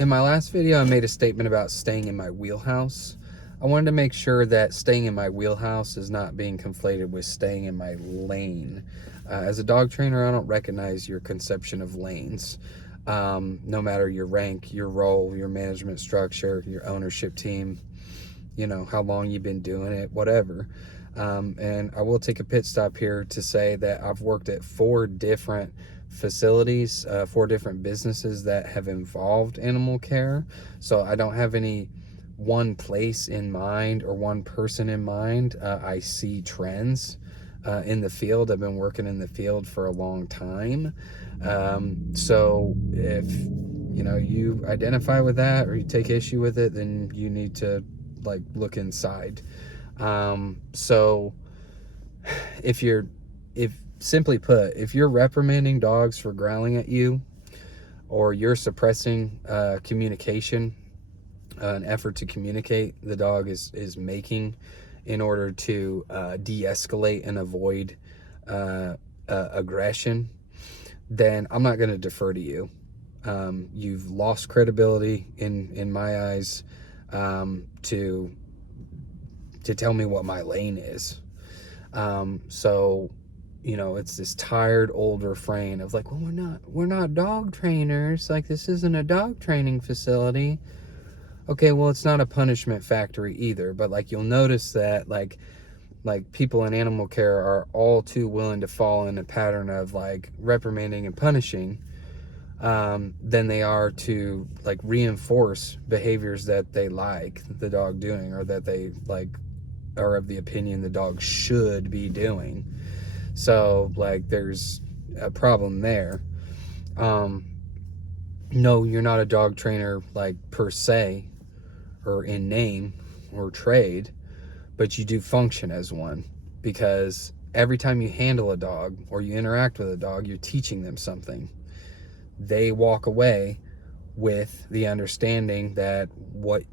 In my last video, I made a statement about staying in my wheelhouse. I wanted to make sure that staying in my wheelhouse is not being conflated with staying in my lane. As a dog trainer, I don't recognize your conception of lanes. No matter your rank, your role, your management structure, your ownership team, you know, how long you've been doing it, whatever. And I will take a pit stop here to say that I've worked at 4 different facilities, 4 different businesses that have involved animal care. So I don't have any one place in mind or one person in mind. I see trends in the field. I've been working in the field for a long time. So if you identify with that or you take issue with it, then you need to look inside. So if simply put, if you're reprimanding dogs for growling at you, or you're suppressing communication, an effort to communicate the dog is making in order to de-escalate and avoid aggression, then I'm not going to defer to you. You've lost credibility in my eyes to tell me what my lane is. So it's this tired old refrain of like, well, we're not dog trainers, like this isn't a dog training facility. Okay, well, it's not a punishment factory either, but you'll notice that like people in animal care are all too willing to fall in a pattern of reprimanding and punishing than they are to reinforce behaviors that they like the dog doing, or that they are of the opinion the dog should be doing. So there's a problem there. No, you're not a dog trainer per se, or in name or trade, but you do function as one, because every time you handle a dog or you interact with a dog, you're teaching them something. They walk away with the understanding that what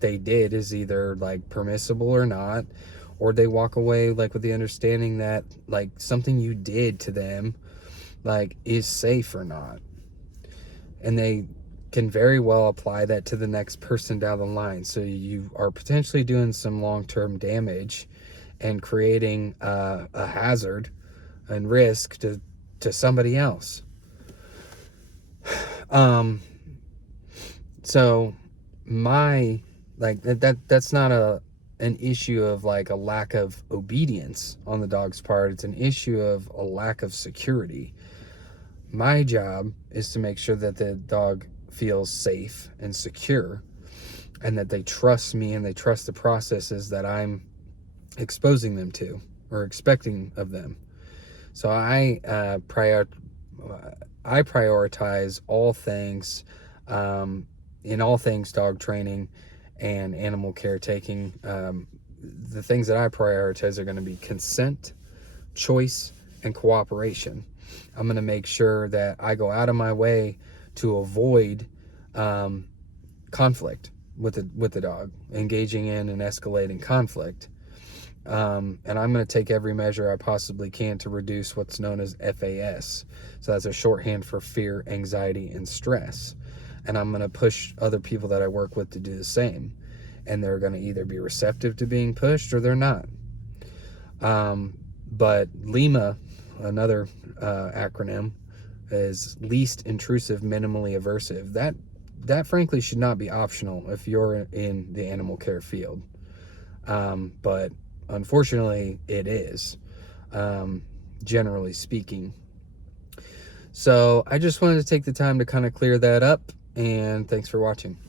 they did is either permissible or not, or they walk away with the understanding that something you did to them is safe or not. And they can very well apply that to the next person down the line. So you are potentially doing some long-term damage and creating a hazard and risk to somebody else. So that's not an issue of a lack of obedience on the dog's part. It's an issue of a lack of security. My job is to make sure that the dog feels safe and secure, and that they trust me and they trust the processes that I'm exposing them to or expecting of them. So I prioritize all things, in all things dog training and animal caretaking. The things that I prioritize are going to be consent, choice, and cooperation. I'm going to make sure that I go out of my way to avoid conflict with the dog, engaging in and escalating conflict. And I'm going to take every measure I possibly can to reduce what's known as FAS. So that's a shorthand for fear, anxiety, and stress. And I'm going to push other people that I work with to do the same. And they're going to either be receptive to being pushed or they're not. But LIMA, another acronym, is least intrusive, minimally aversive. That frankly should not be optional if you're in the animal care field. But unfortunately it is, generally speaking. So I just wanted to take the time to kind of clear that up, and thanks for watching.